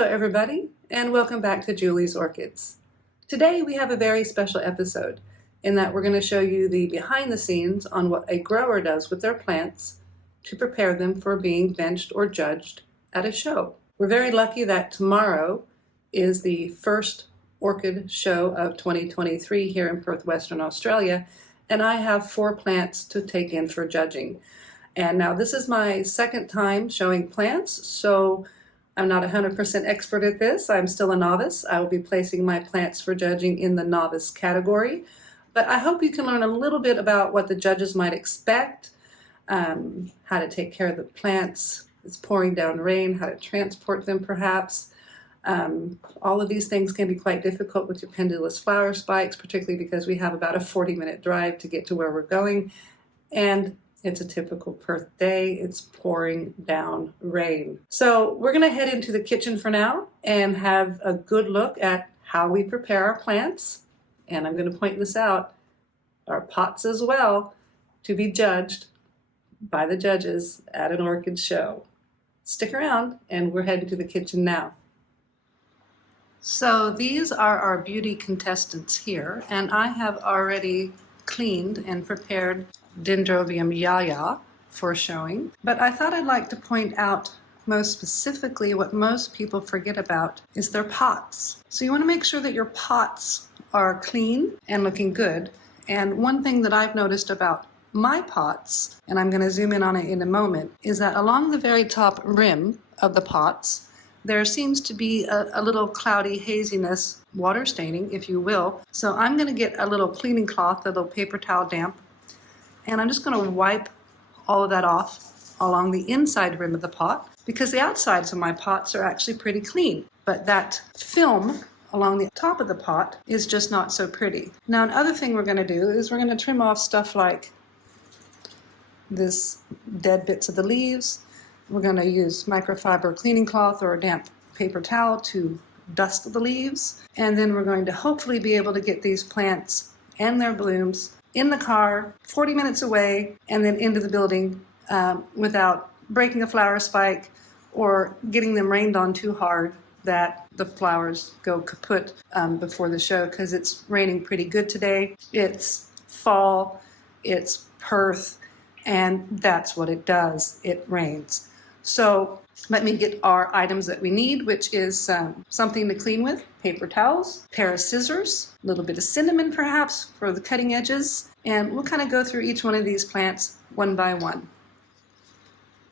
Hello everybody, and welcome back to Julie's Orchids. Today we have a very special episode in that we're going to show you the behind the scenes on what a grower does with their plants to prepare them for being benched or judged at a show. We're very lucky that tomorrow is the first Orchid Show of 2023 here in Perth, Western Australia, and I have 4 plants to take in for judging. And now this is my second time showing plants, so I'm not 100% expert at this. I'm still a novice. I will be placing my plants for judging in the novice category, but I hope you can learn a little bit about what the judges might expect, how to take care of the plants. It's pouring down rain, how to transport them perhaps. All of these things can be quite difficult with your pendulous flower spikes, particularly because we have about a 40-minute drive to get to where we're going, and it's a typical Perth day. It's pouring down rain. So we're going to head into the kitchen for now and have a good look at how we prepare our plants. And I'm going to point this out, our pots as well, to be judged by the judges at an orchid show. Stick around, and we're heading to the kitchen now. So these are our beauty contestants here, and I have already cleaned and prepared Dendrobium yaya for showing, but I thought I'd like to point out most specifically what most people forget about is their pots. So you want to make sure that your pots are clean and looking good. And one thing that I've noticed about my pots, and I'm going to zoom in on it in a moment, is that along the very top rim of the pots there seems to be a little cloudy haziness, water staining if you will. So I'm going to get a little cleaning cloth, a little paper towel damp, and I'm just going to wipe all of that off along the inside rim of the pot, because the outsides of my pots are actually pretty clean, but that film along the top of the pot is just not so pretty. Now another thing we're going to do is we're going to trim off stuff like this dead bits of the leaves. We're going to use microfiber cleaning cloth or a damp paper towel to dust the leaves, and then we're going to hopefully be able to get these plants and their blooms in the car 40 minutes away and then into the building without breaking a flower spike or getting them rained on too hard that the flowers go kaput before the show, because it's raining pretty good today. It's fall, it's Perth, and that's what it does. It rains. So let me get our items that we need, which is something to clean with, paper towels, pair of scissors, a little bit of cinnamon perhaps for the cutting edges, and we'll kind of go through each one of these plants one by one.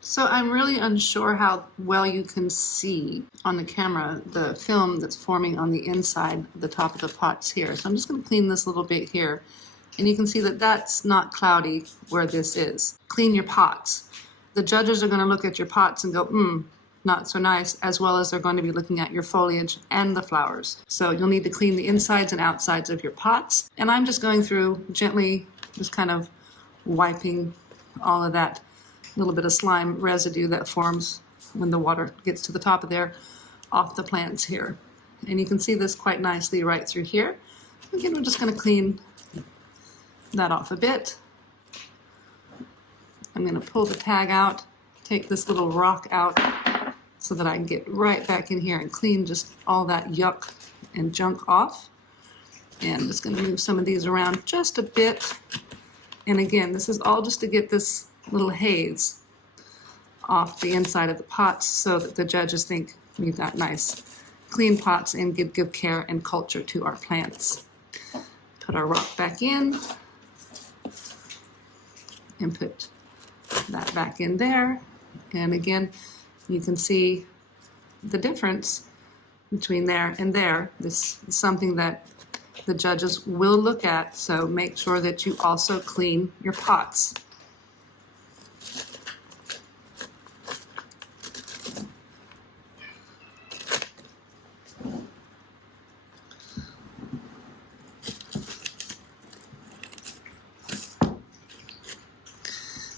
So I'm really unsure how well you can see on the camera the film that's forming on the inside of the top of the pots here. So I'm just going to clean this a little bit here, and you can see that that's not cloudy where this is. Clean your pots. The judges are going to look at your pots and go, not so nice, as well as they're going to be looking at your foliage and the flowers. So you'll need to clean the insides and outsides of your pots. And I'm just going through gently, just kind of wiping all of that little bit of slime residue that forms when the water gets to the top of there off the plants here. And you can see this quite nicely right through here. Again, we're just going to clean that off a bit. I'm going to pull the tag out, take this little rock out so that I can get right back in here and clean just all that yuck and junk off. And I'm just going to move some of these around just a bit. And again, this is all just to get this little haze off the inside of the pots so that the judges think we've got nice clean pots and give good care and culture to our plants. Put our rock back in and put that back in there, and again you can see the difference between there and there. This is something that the judges will look at, so make sure that you also clean your pots.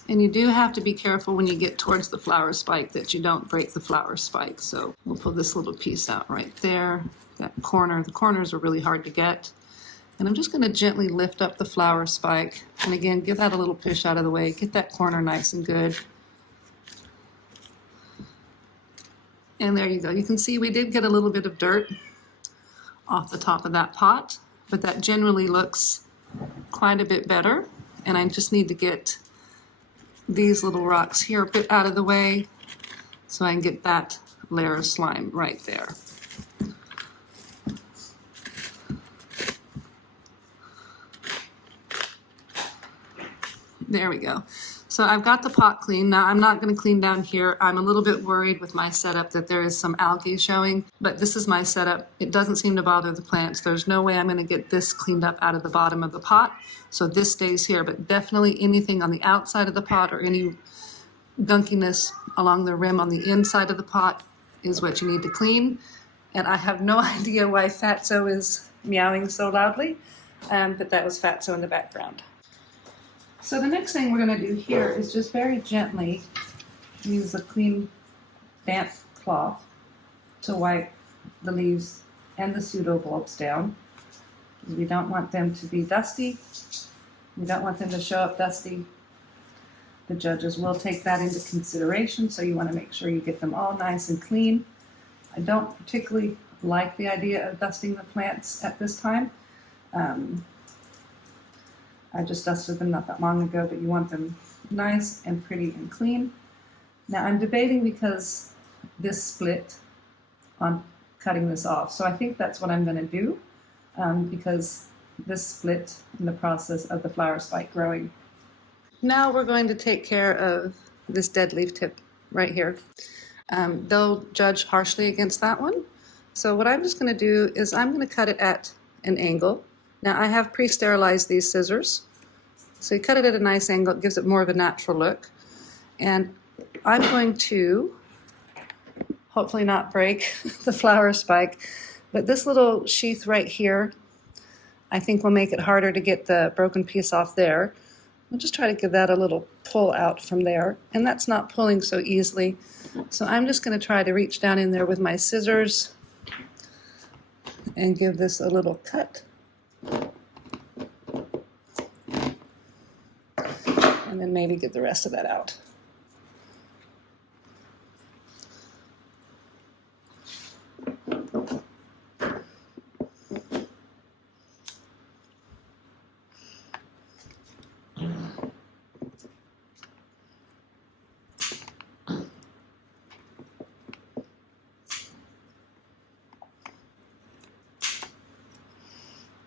And you do have to be careful when you get towards the flower spike that you don't break the flower spike. So we'll pull this little piece out right there, that corner. The corners are really hard to get. And I'm just going to gently lift up the flower spike. And again, give that a little push out of the way. Get that corner nice and good. And there you go. You can see we did get a little bit of dirt off the top of that pot, but that generally looks quite a bit better. And I just need to get these little rocks here a bit out of the way so I can get that layer of slime right there. There we go. So I've got the pot clean. Now I'm not going to clean down here. I'm a little bit worried with my setup that there is some algae showing, but this is my setup. It doesn't seem to bother the plants. There's no way I'm going to get this cleaned up out of the bottom of the pot. So this stays here, but definitely anything on the outside of the pot or any gunkiness along the rim on the inside of the pot is what you need to clean. And I have no idea why Fatso is meowing so loudly, but that was Fatso in the background. So the next thing we're going to do here is just very gently use a clean, damp cloth to wipe the leaves and the pseudobulbs down. Because we don't want them to be dusty. We don't want them to show up dusty. The judges will take that into consideration, so you want to make sure you get them all nice and clean. I don't particularly like the idea of dusting the plants at this time. I just dusted them not that long ago, but you want them nice and pretty and clean. Now I'm debating because this split on cutting this off. So I think that's what I'm going to do because this split in the process of the flower spike growing. Now we're going to take care of this dead leaf tip right here. They'll judge harshly against that one. So what I'm just going to do is I'm going to cut it at an angle. Now I have pre-sterilized these scissors. So you cut it at a nice angle, it gives it more of a natural look. And I'm going to hopefully not break the flower spike, but this little sheath right here, I think will make it harder to get the broken piece off there. We'll just try to give that a little pull out from there, and that's not pulling so easily. So I'm just going to try to reach down in there with my scissors and give this a little cut. And then maybe get the rest of that out.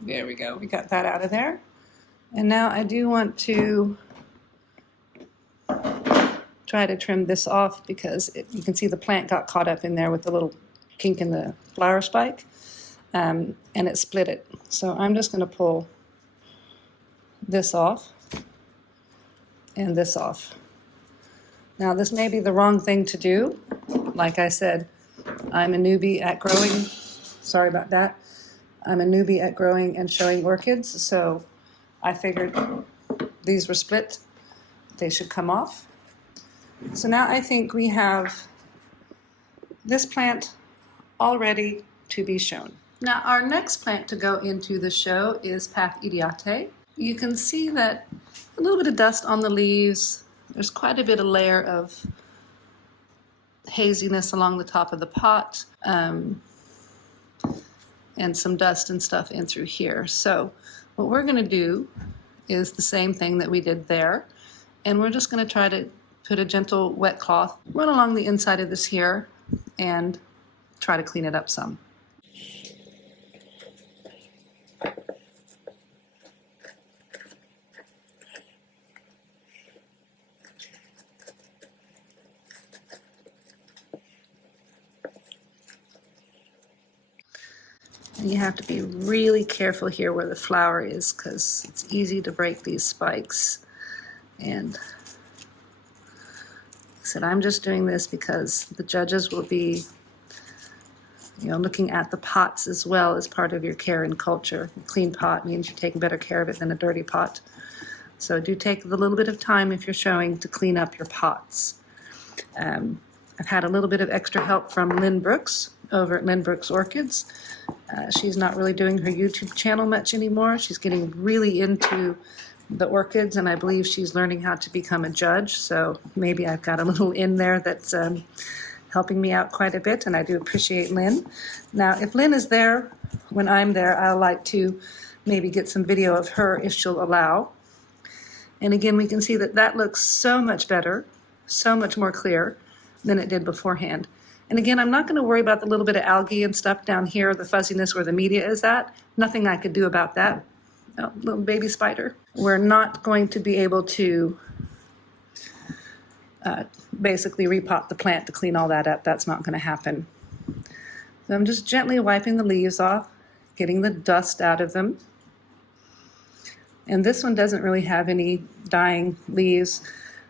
There we go, we got that out of there. And now I do want to try to trim this off because you can see the plant got caught up in there with the little kink in the flower spike, and it split it. So I'm just going to pull this off and this off. Now this may be the wrong thing to do. Like I said, I'm a newbie at growing. Sorry about that. I'm a newbie at growing and showing orchids, so I figured these were split. They should come off. So now I think we have this plant all ready to be shown. Now our next plant to go into the show is Path Idiate. You can see that a little bit of dust on the leaves. There's quite a bit of layer of haziness along the top of the pot, and some dust and stuff in through here. So what we're going to do is the same thing that we did there, and we're just going to try to put a gentle wet cloth, run along the inside of this here, and try to clean it up some. And you have to be really careful here where the flower is because it's easy to break these spikes. And I said, I'm just doing this because the judges will be, looking at the pots as well as part of your care and culture. A clean pot means you're taking better care of it than a dirty pot. So do take a little bit of time if you're showing to clean up your pots. I've had a little bit of extra help from Lynn Brooks over at Lynn Brooks Orchids. She's not really doing her YouTube channel much anymore. She's getting really into the orchids, and I believe she's learning how to become a judge. So maybe I've got a little in there that's helping me out quite a bit, and I do appreciate Lynn. Now, if Lynn is there when I'm there, I'd like to maybe get some video of her if she'll allow. And again, we can see that that looks so much better, so much more clear than it did beforehand. And again, I'm not going to worry about the little bit of algae and stuff down here, the fuzziness where the media is at. Nothing I could do about that. Oh, little baby spider. We're not going to be able to basically repot the plant to clean all that up. That's not going to happen. So I'm just gently wiping the leaves off, getting the dust out of them. And this one doesn't really have any dying leaves.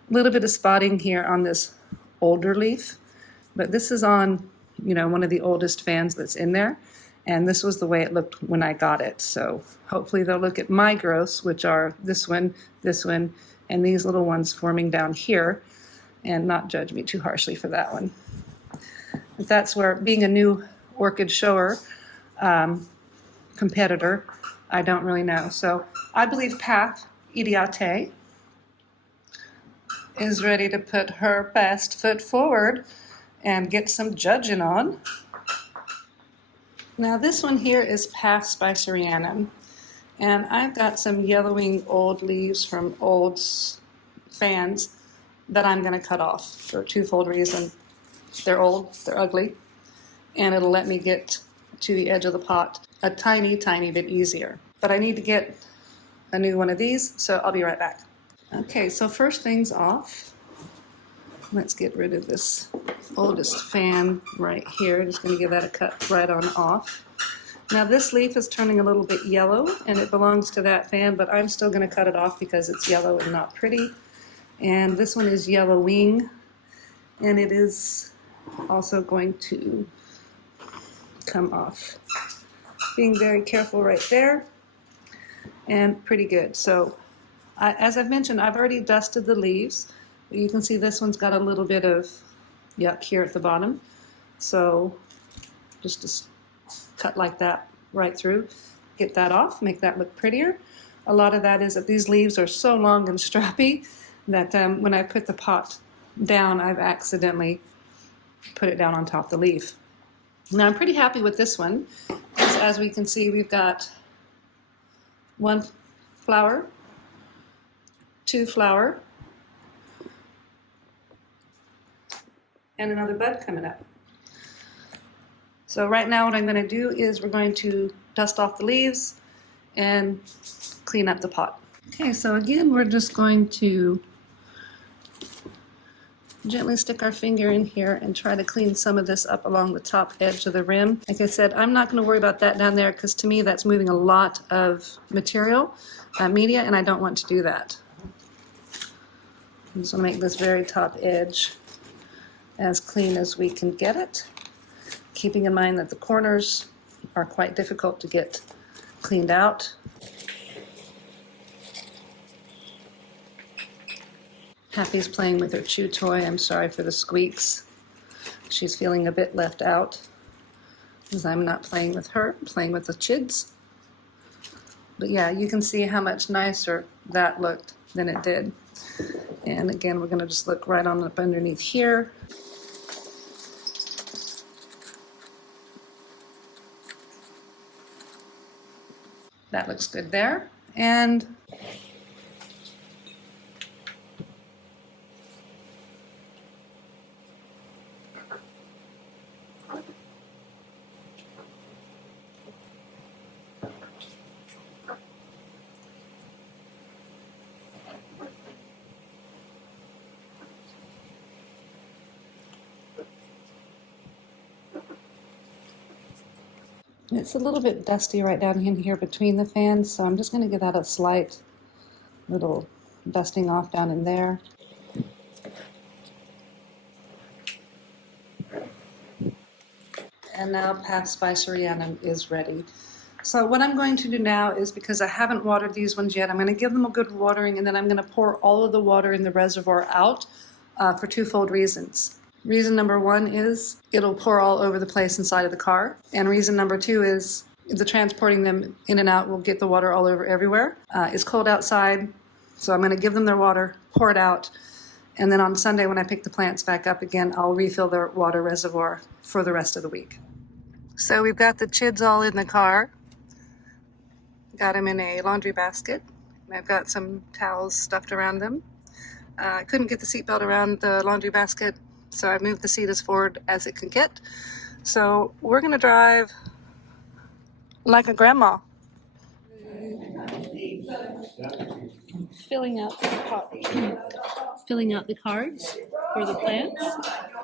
A little bit of spotting here on this older leaf, but this is on, one of the oldest fans that's in there. And this was the way it looked when I got it. So hopefully they'll look at my growths, which are this one, and these little ones forming down here, and not judge me too harshly for that one. But that's where, being a new orchid shower competitor, I don't really know. So I believe Path Idiate is ready to put her best foot forward and get some judging on. Now this one here is Path Spicerianum, and I've got some yellowing old leaves from old fans that I'm going to cut off for a twofold reason. They're old, they're ugly, and it'll let me get to the edge of the pot a tiny, tiny bit easier. But I need to get a new one of these, so I'll be right back. Okay, so first things off, let's get rid of this oldest fan right here. Just going to give that a cut right on off. Now this leaf is turning a little bit yellow, and it belongs to that fan, but I'm still going to cut it off because it's yellow and not pretty. And this one is yellow wing, and it is also going to come off. Being very careful right there, and pretty good. So as I've mentioned, I've already dusted the leaves. You can see this one's got a little bit of yuck here at the bottom. So just cut like that right through, get that off, make that look prettier. A lot of that is that these leaves are so long and strappy that when I put the pot down, I've accidentally put it down on top of the leaf. Now I'm pretty happy with this one, because as we can see, we've got one flower, two flower, and another bud coming up. So right now what I'm going to do is we're going to dust off the leaves and clean up the pot. Okay, so again we're just going to gently stick our finger in here and try to clean some of this up along the top edge of the rim. Like I said, I'm not going to worry about that down there because to me that's moving a lot of material, media, and I don't want to do that. I'm just going to make this very top edge as clean as we can get it, keeping in mind that the corners are quite difficult to get cleaned out. Happy's playing with her chew toy. I'm sorry for the squeaks. She's feeling a bit left out because I'm not playing with her, I'm playing with the chids. But yeah, you can see how much nicer that looked than it did. And again, we're going to just look right on up underneath here. That looks good there. And it's a little bit dusty right down in here between the fans, so I'm just going to give that a slight little dusting off down in there. And now Path Spicerianum is ready. So what I'm going to do now is, because I haven't watered these ones yet, I'm going to give them a good watering, and then I'm going to pour all of the water in the reservoir out for twofold reasons. Reason number one is it'll pour all over the place inside of the car. And reason number two is the transporting them in and out will get the water all over everywhere. It's cold outside, so I'm going to give them their water, pour it out, And then on Sunday, when I pick the plants back up again, I'll refill the water reservoir for the rest of the week. So we've got the chids all in the car. Got them in a laundry basket. And I've got some towels stuffed around them. I couldn't get the seatbelt around the laundry basket, so I moved the seat as forward as it could get. So we're gonna drive like a grandma. Filling out the cards for the plants.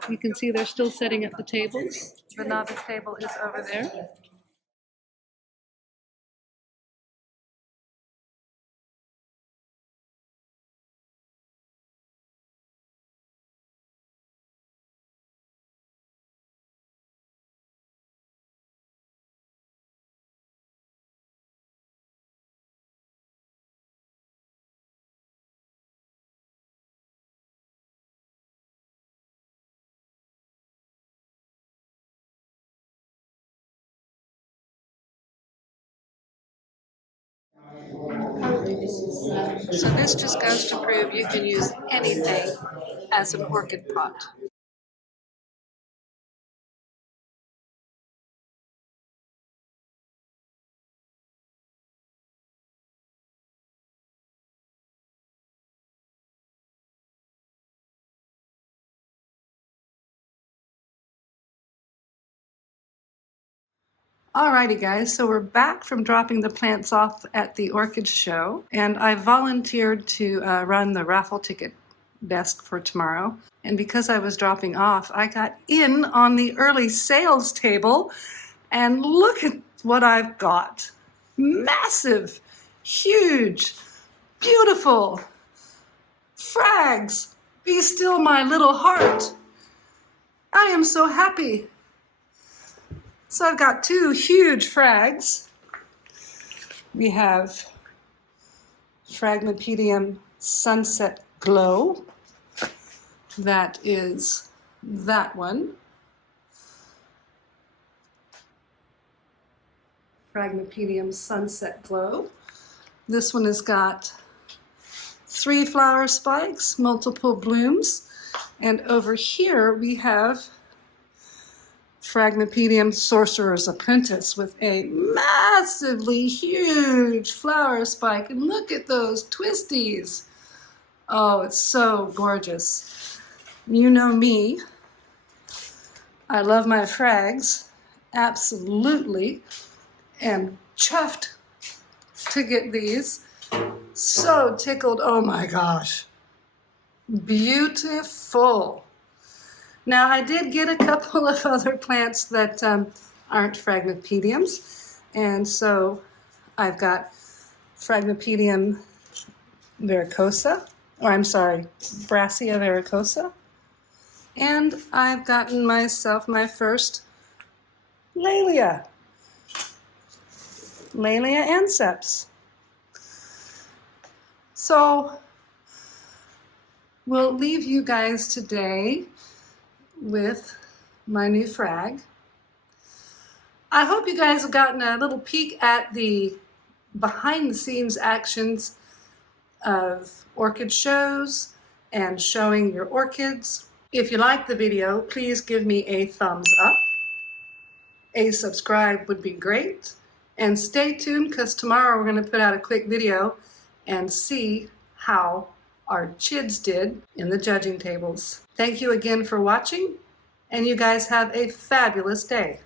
You can see they're still setting up the tables. The novice table is over there. So this just goes to prove you can use anything as an orchid pot. Alrighty guys, so we're back from dropping the plants off at the Orchid Show, and I volunteered to run the raffle ticket desk for tomorrow. And because I was dropping off, I got in on the early sales table, and look at what I've got. Massive, huge, beautiful frags. Be still my little heart. I am so happy. So I've got two huge frags. We have Phragmipedium Sunset Glow. That is that one. Phragmipedium Sunset Glow. This one has got 3 flower spikes, multiple blooms. And over here we have Phragmipedium Sorcerer's Apprentice with a massively huge flower spike. And look at those twisties. Oh, it's so gorgeous. You know me. I love my frags. Absolutely. And chuffed to get these. So tickled. Oh my gosh. Beautiful. Now, I did get a couple of other plants that aren't Phragmipediums, and so I've got Phragmipedium varicosa, or I'm sorry, Brassia varicosa, and I've gotten myself my first Laelia anceps. So we'll leave you guys today with my new frag. I hope you guys have gotten a little peek at the behind the scenes actions of orchid shows and showing your orchids. If you like the video, please give me a thumbs up. A subscribe would be great. And stay tuned, because tomorrow we're going to put out a quick video and see how our chids did in the judging tables. Thank you again for watching, and you guys have a fabulous day.